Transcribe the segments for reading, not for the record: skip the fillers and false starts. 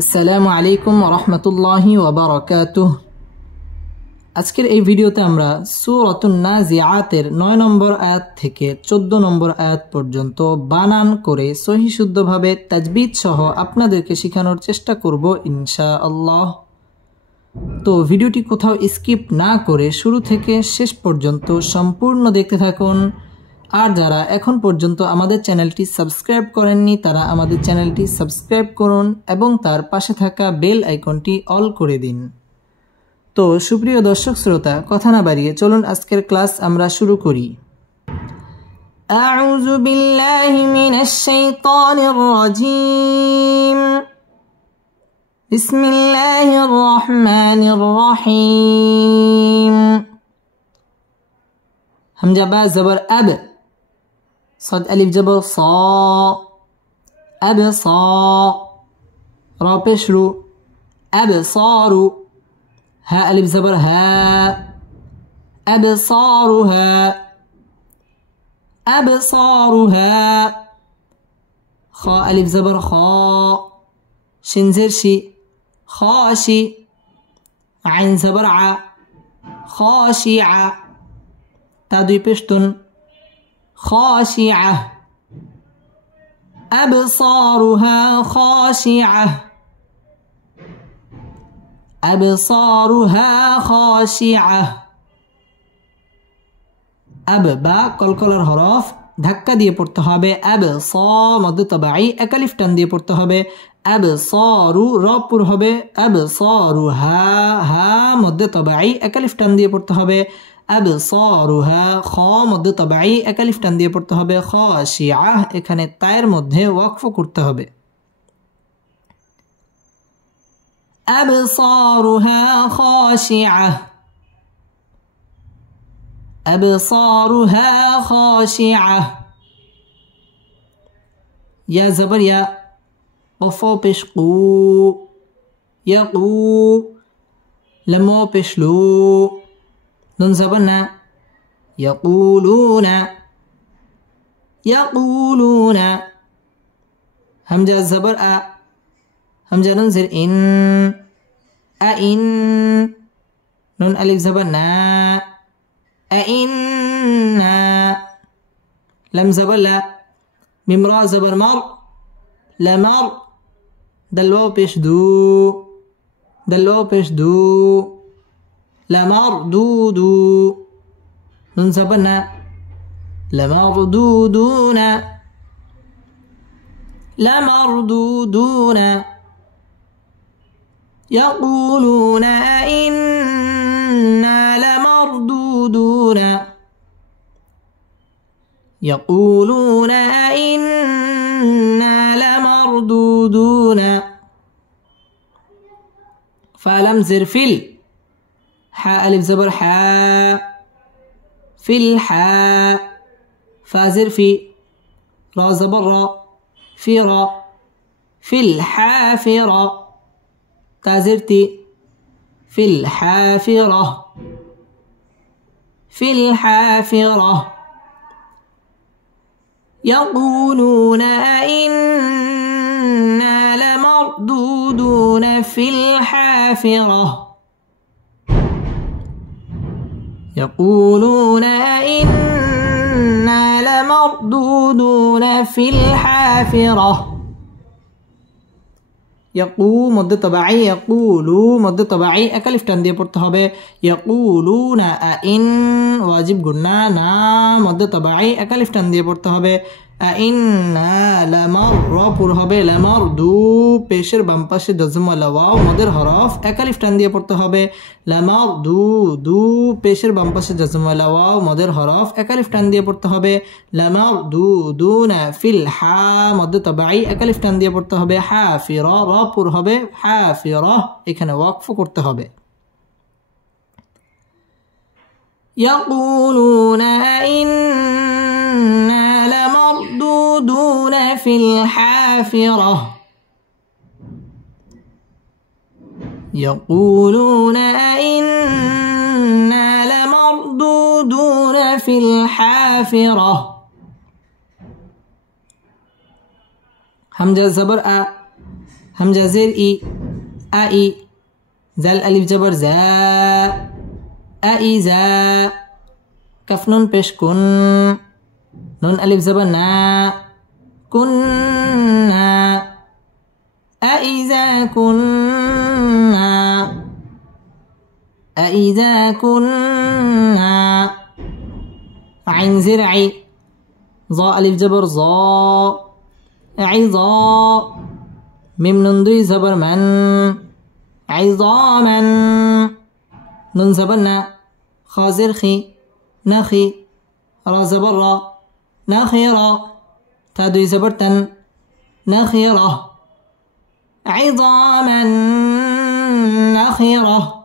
আসসালামু আলাইকুম ওয়া রাহমাতুল্লাহি ওয়া বারাকাতুহু। আজকের এই ভিডিওতে আমরা সূরাতুন নাজিআতের 9 নম্বর আয়াত থেকে 14 নম্বর আয়াত পর্যন্ত বানান করে সহিহ শুদ্ধভাবে তাজবিদ সহ আপনাদেরকে শেখানোর চেষ্টা করব ইনশাআল্লাহ। তো ভিডিওটি কোথাও স্কিপ না করে শুরু থেকে শেষ পর্যন্ত সম্পূর্ণ দেখতে থাকুন। আর যারা এখন পর্যন্ত আমাদের চ্যানেলটি সাবস্ক্রাইব করেননি তারা আমাদের চ্যানেলটি সাবস্ক্রাইব করুন এবং তার পাশে থাকা বেল আইকনটি অল করে দিন। তো সুপ্রিয় দর্শক শ্রোতা, কথা না বাড়িয়ে চলুন আজকের ক্লাস আমরা শুরু করি। আউযু বিল্লাহি মিনাশ শাইতানির রাজীম। বিসমিল্লাহির রহমানির রহিম। হামজা বা জবর আব, صاد ألف جبر صا أبصا، را پیش رو أبصارو، ها ألف زبر ها أبصارها أبصارها، خا ألف زبر خا، شين زرشي خاشي، عين زبر ع خاشعة، تا دوی پیشتون خاشعة، أبصارها خاشعة أبصارها خاشعة। أب با কলকলার হরফ ধাক্কা দিয়ে পড়তে হবে। আব স মদ তবাই একালিফ টান দিয়ে পড়তে হবে। আব সরু র পুর হবে। আব সরু হা হা মদ তবাই একালিফ টান দিয়ে পড়তে হবে। আবসারুহা খ মধ্যে তবাই একালিফ টান দিয়ে পড়তে হবে। খাশিআহ এখানে তায়ের মধ্যে ওয়াকফ করতে হবে। আবসারুহা খাশিআহ আবসারুহা খাশিআহ। ইয়া জবর ইয়া, কফ পেশ কু, ইয়াকু, লাম পেশ লু, نون زبرنا يقولون يقولون، همجة زبر أ، همجة ننزل إن أئن، نون ألف زبر نا أئنا، لم زبر لا، ميم را زبر مر لمر، دلواو بيش دو دلواو بيش دو، لمردود، نون زبرنا لمردودون لمردودون، يقولون أئنا لمردودون يقولون أئنا لمردودون، فلم زر فل، حاء ألف زبر حاء، في الحاء، فازر في، را زبر را، في را، في الحافرة، تازرتي، في الحافرة في الحافرة، يقولون أئنا لمردودون في الحافرة يقولون أئنا لمردودون في الحافرة। ইয়াকু মধ্যে তবাই ইয়াকুলু মধ্যে তবাই একালিফ টান দিয়ে পড়তে হবে। ইয়াকুলুনা আইন ওয়াজিব গুন্না না মধ্যে তবাই একালিফ টান দিয়ে পড়তে হবে। আইন্না লামার র পুর হবে। লামার দু পেশের বাম পাশে জজম ওয়ালা ওয়াও মদের হরফ একালিফ টান দিয়ে পড়তে হবে। লামার দু দু পেশের বাম পাশে জজম ওয়ালা ওয়াও মদের হরফ একালিফ টান দিয়ে পড়তে হবে। লামার দু দুনা ফিল হা মধ্যে তবাই একালিফ টান দিয়ে পড়তে হবে। হাফিরা র পুর হবে। হাফিরা এখানে ওয়াকফ করতে হবে। يقولون إنا لمردودون في الحافرة يقولون إنا لمردودون في الحافرة। همزة زبر أ، হামজা জের ই আ ই জাল আলিফ জবর জা আ ই জা কাফ নুন পেশ কুন নুন আলিফ জবর না কুন্না أإذا كنا أإذا كنا عين زرعي ظا ألف جبر ظا عظا ميم نون دوي زبر من عظاما نون زبرنا خا زرخي نخي را زبر را نخيرا تا دوي زبر تن نخيرة عظاما نخرة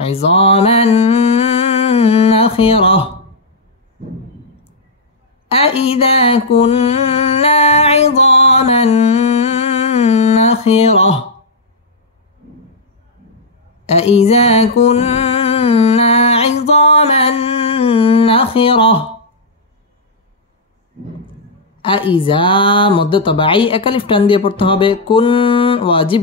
عظاما نخرة أإذا كنا عظاما نخرة أإذا كنا عظاما نخرة আইজা মধ্যে তবাই একালিফ টান দিয়ে পড়তে হবে কুন ওয়াজিব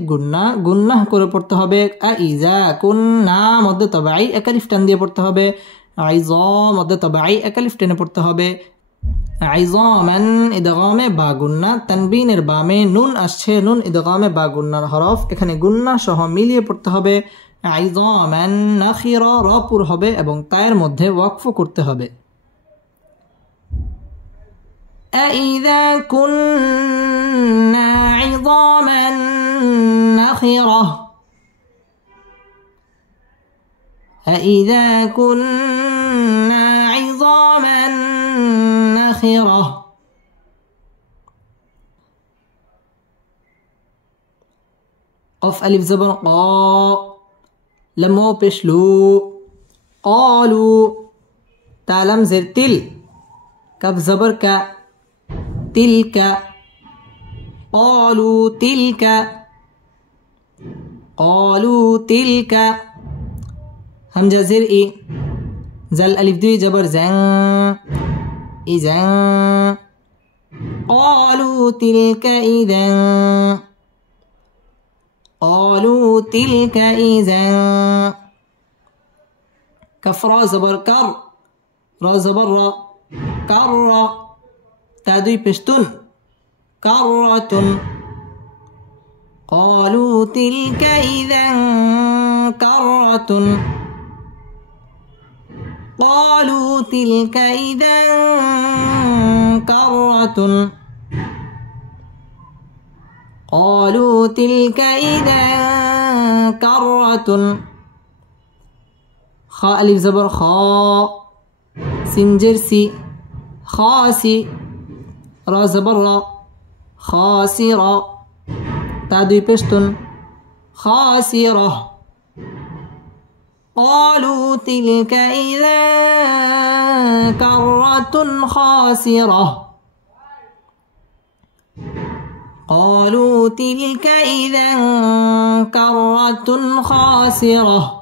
গুন্নাহ করে পড়তে হবে আইজা কুন্না মধ্যে তবাই একালিফ টান দিয়ে পড়তে হবে আইজা মধ্যে তবাই একালিফ টেনে পড়তে হবে আইজামান ইদগামে বা গুন্না তানবিনের বামে নুন আসছে নুন ইদগামে বা গুন্নার হরফ এখানে গুন্না সহ মিলিয়ে পড়তে হবে আইজামান নাখিরা র পুর হবে এবং তায়ের মধ্যে ওয়াকফ করতে হবে أإذا كنا عظاما نخرة أإذا كنا عظاما نخرة قف ألف زبر قا لمو بشلو قالوا تالم زر تل كف زبر كا تلك قالوا تلك همزة زر إي زل ألف دوي جبر زن إذن قالوا تلك إذن كف را زبر كر را زبر را كر تادوي بشتون كرة قالوا تلك إذا كرة قالوا تلك إذا كرة قالوا تلك إذا كرة خاء ألف زبر خاء سنجرسي خاسي را زبر را خاسرة تادوي بشتن خاسرة قالوا تلك إذا كرة خاسرة قالوا تلك إذا كرة خاسرة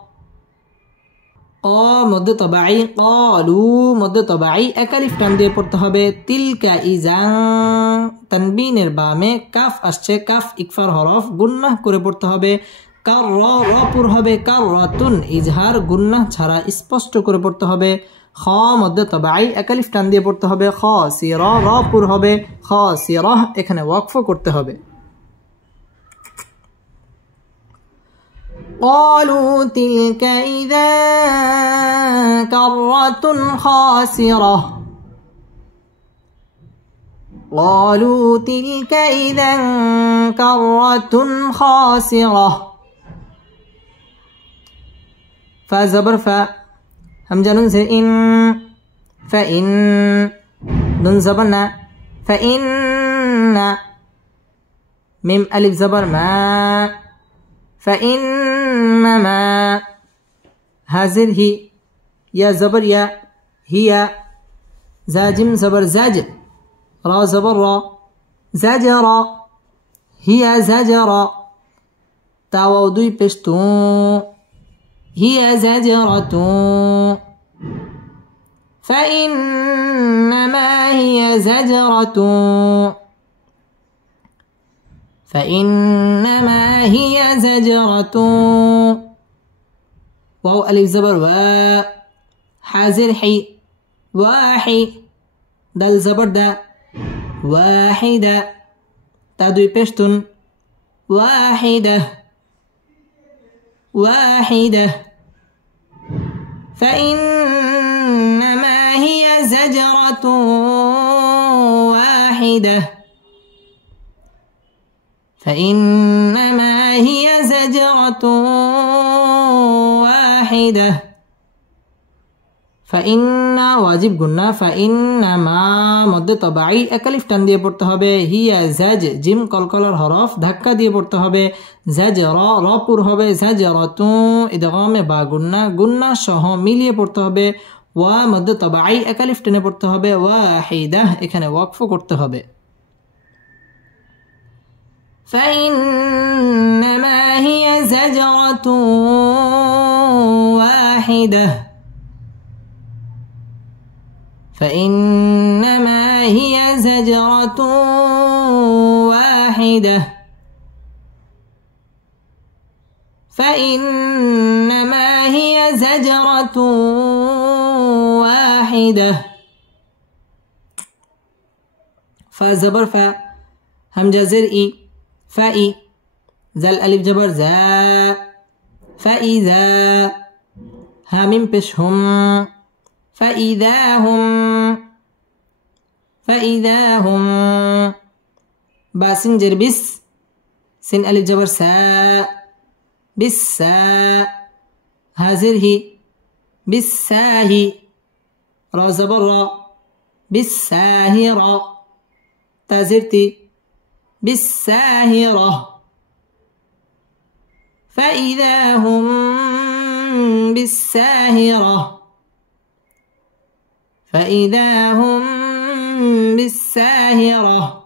মধ্যে তবাই ক্বালু মধ্যে তবাই একালিফ টান দিয়ে পড়তে হবে তিলকা ইজান তানবিনের বামে কাফ আসছে কাফ ইকফার হরফ গুন্নাহ করে পড়তে হবে কার র পুর হবে কাররাতুন ইজহার গুন্নাহ ছাড়া স্পষ্ট করে পড়তে হবে খ মধ্যে তবাই একালিফ টান দিয়ে পড়তে হবে খাসিরা র পুর হবে খাসিরা এখানে ওয়াকফ করতে হবে قالوا تلك إذا كرة خاسرة قالوا تلك إذا كرة خاسرة فزبر فا همزة نون زر إن فإن نون زبرنا فإن ميم ألف زبر ما فإنما هازر هي يا زبر يا هي زاجم زبر زاج را زبر را زجر هي زجر تاو دوي پشتو هي زجرة فإنما هي زجرة فإنما هي زجرة واو ألف زبر و حازر حي واحي دال زبر دا واحدة تا دوي پشتون واحدة واحدة فإنما هي زجرة واحدة فإنما هي زجرة واحدة فإن واجب গুন্না فإنما মধ্যে তবাই একালিফ টান দিয়ে পড়তে হবে হিয়া জাজ জিম কলকলার হরফ ধাক্কা দিয়ে পড়তে হবে জাজরা র পুর হবে জাজরাতু ইদগামে বা গুন্না গুন্না সহ মিলিয়ে পড়তে হবে ওয়া মধ্যে তবাই একালিফ টেনে পড়তে হবে ওয়াহিদা এখানে ওয়াকফ করতে হবে فإنما هي زجرة واحدة فإنما هي زجرة واحدة فإنما هي زجرة واحدة فزبر ف همزة زر إي فإي زل ألف جبر زا فإذا هامين بش هم فإذا هم باسن جر بس سن ألف جبر سا بالسا هازر هي بالساهي را زبر را بالساهرة تازرتي بالساهرة فإذا هم بالساهرة فإذا هم بالساهرة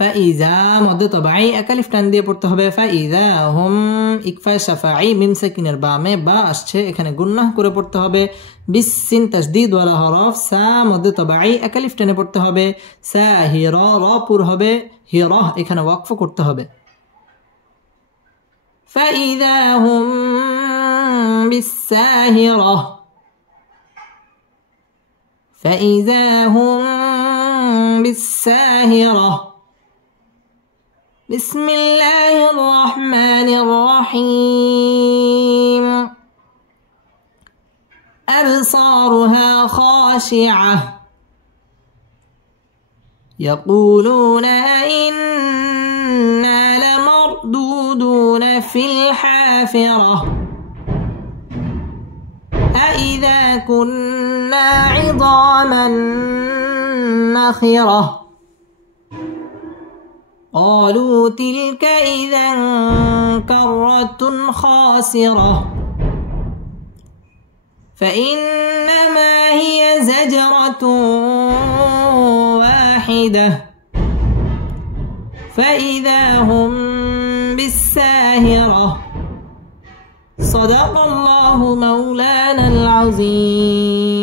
فإذا مد طبعي أكلف টান দিয়ে পড়তে হবে فإذا هم ইকফা শাফাঈ মিম সাকিনের বামে বা আসছে এখানে গুন্নাহ করে পড়তে হবে বিসিন তাসদীদ ওয়ালা হরফ সা মদ তবাই একালিফ টেনে পড়তে হবে সাহিরা রা পুর হবে হিরা এখানে ওয়াকফ করতে হবে فإذا هم بالساهرة فإذا هم بالساهرة بسم الله الرحمن الرحيم أبصارها خاشعة يقولون إنا لمردودون في الحافرة أإذا كنا عظاما نخرة قالوا تلك إذا كرة خاسرة فإنما هي زجرة واحدة فإذا هم بالساهرة صدق الله مولانا العظيم.